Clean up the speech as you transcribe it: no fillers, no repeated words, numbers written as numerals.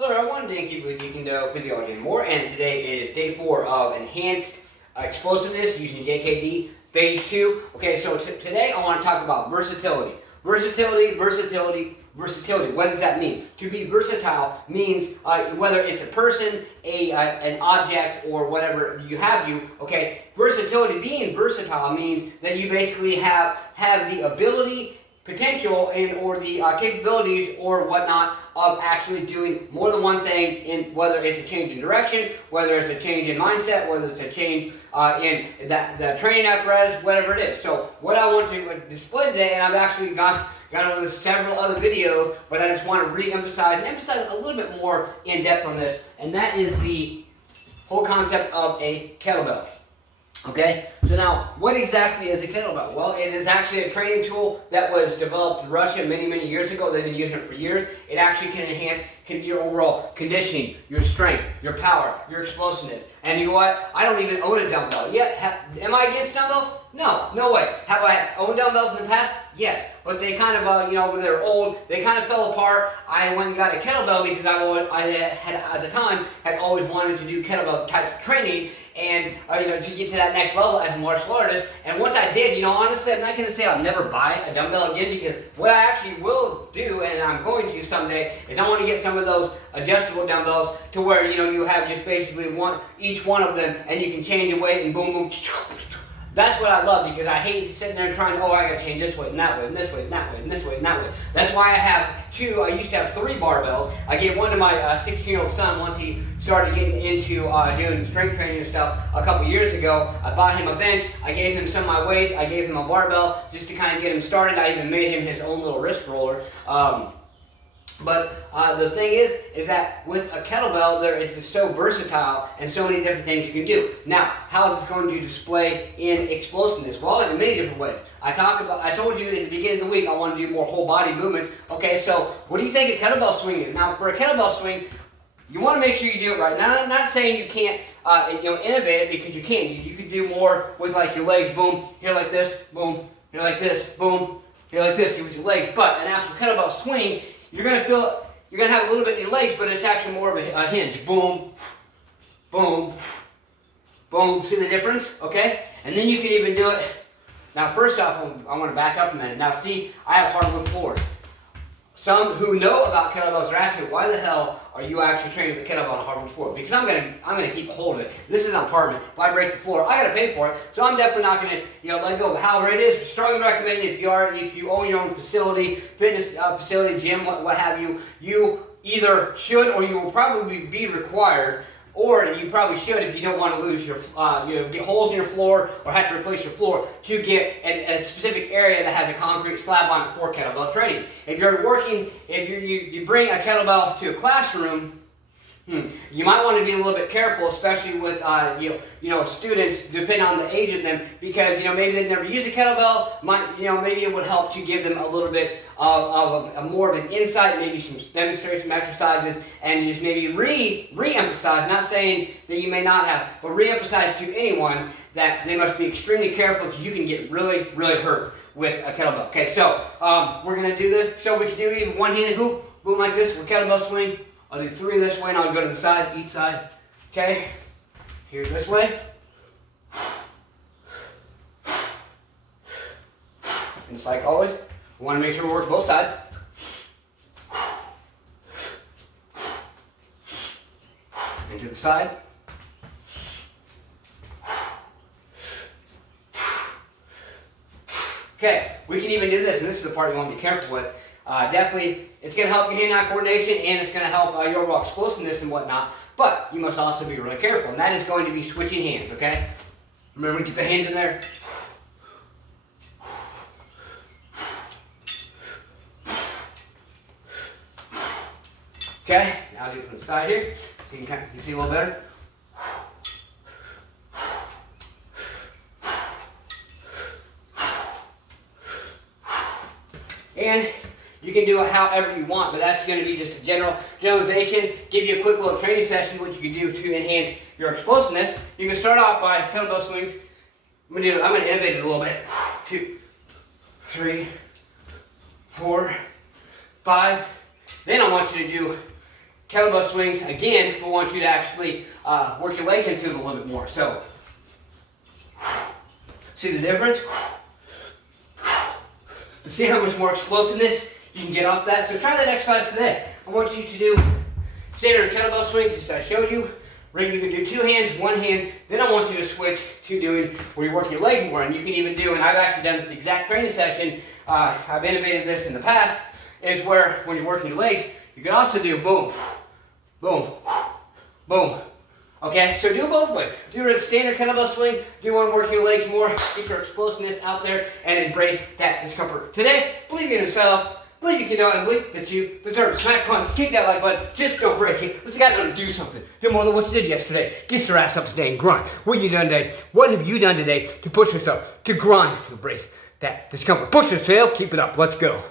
Hello everyone, thank you for taking the physiology and more, and today is day 4 of enhanced explosiveness using JKD phase 2. Okay, so today I want to talk about versatility. Versatility. What does that mean? To be versatile means whether it's a person, an object, or whatever you. Okay, versatility. Being versatile means that you basically have the ability, potential, and or the capabilities or whatnot of actually doing more than one thing, in whether it's a change in direction, whether it's a change in mindset, whether it's a change in the training apparatus, whatever it is. So what I want to display today, and I've actually gone over several other videos, but I just want to re-emphasize and emphasize a little bit more in depth on this, and that is the whole concept of a kettlebell. Okay, so now what exactly is a kettlebell? Well, it is actually a training tool that was developed in Russia many years ago. They've been using it for years. It actually can enhance your overall conditioning, your strength, your power, your explosiveness. And you know what? I don't even own a dumbbell yet. Am I against dumbbells? No way. Have I owned dumbbells in the past? Yes, but they kind of, when they're old, they kind of fell apart. I went and got a kettlebell because I had at the time had always wanted to do kettlebell type of training, and to get to that next level as a martial artist. And once I did, honestly, I'm not going to say I'll never buy a dumbbell again, because what I actually will do, and I'm going to someday, is I want to get some of those adjustable dumbbells to where you have just basically each one of them, and you can change the weight and boom. That's what I love, because I hate sitting there trying to, I gotta change this way and that way and this way and that way and this way and that way. That's why I have two. I used to have 3 barbells. I gave one to my 16-year-old son once he started getting into doing strength training and stuff a couple years ago. I bought him a bench. I gave him some of my weights. I gave him a barbell just to kind of get him started. I even made him his own little wrist roller. But the thing is that with a kettlebell, it's just so versatile and so many different things you can do. Now, how is this going to display in explosiveness? Well, in many different ways. I told you at the beginning of the week I want to do more whole body movements. Okay, so what do you think a kettlebell swing is? Now, for a kettlebell swing, you want to make sure you do it right. Now, I'm not saying you can't innovate it, because you can. You can do more with like your legs, boom, here like this, boom, here like this, boom, here like this, with your legs. But an actual kettlebell swing, you're going to have a little bit in your legs, but it's actually more of a hinge. Boom, boom, boom. See the difference? Okay? And then you can even do it. Now, first off, I want to back up a minute. Now, see, I have hardwood floors. Some who know about kettlebells are asking, why the hell are you actually training with a kettlebell on a hardwood floor? Because I'm gonna keep a hold of it. This is an apartment. If I break the floor, I gotta pay for it. So I'm definitely not gonna let go. However, it is strongly recommended if you own your own facility, fitness facility, gym, what have you, you either should, or you will probably be required, or you probably should, if you don't want to lose your, get holes in your floor or have to replace your floor, to get a specific area that has a concrete slab on it for kettlebell training. If you bring a kettlebell to a classroom, you might want to be a little bit careful, especially with students, depending on the age of them, because maybe they've never used a kettlebell. Maybe it would help to give them a little bit of more of an insight, maybe demonstrate some exercises, and just maybe re-emphasize, not saying that you may not have, but re-emphasize to anyone that they must be extremely careful, because you can get really hurt with a kettlebell. Okay, so we're going to do this. So we can do even one-handed hoop, boom, like this with kettlebell swing. I'll do 3 this way, and I'll go to the side, each side. Okay? Here this way. And just like always, we want to make sure we work both sides. And to the side. Okay, we can even do this, and this is the part you want to be careful with. Definitely, it's going to help your hand-eye coordination, and it's going to help your overall explosiveness and whatnot, but you must also be really careful, and that is going to be switching hands, okay? Remember, get the hands in there. Okay, now I'll do it from the side here, so you can see a little better. And you can do it however you want, but that's going to be just a generalization. Give you a quick little training session, what you can do to enhance your explosiveness. You can start off by kettlebell swings. I'm going to innovate it a little bit. 2, 3, 4, 5. Then I want you to do kettlebell swings. Again, we want you to actually work your legs into it a little bit more. So, see the difference? But see how much more explosiveness you can get off that? So try that exercise today. I want you to do standard kettlebell swings, just I showed you. Right, you can do 2 hands, 1 hand. Then I want you to switch to doing where you're working your legs more. And you can even do, and I've actually done this exact training session, I've innovated this in the past, is where when you're working your legs, you can also do boom, boom, boom. Okay, so do it both ways. Do a standard kettlebell swing, do one working your legs more, get your explosiveness out there, and embrace that discomfort. Today, believe in yourself. Believe you can do it, and believe that you deserve to smack, punch, kick that like button. Just don't break it. Let's get to do something. Do more than what you did yesterday. Get your ass up today and grind. What have you done today? What have you done today to push yourself, to grind, to embrace that discomfort? Push yourself, keep it up. Let's go.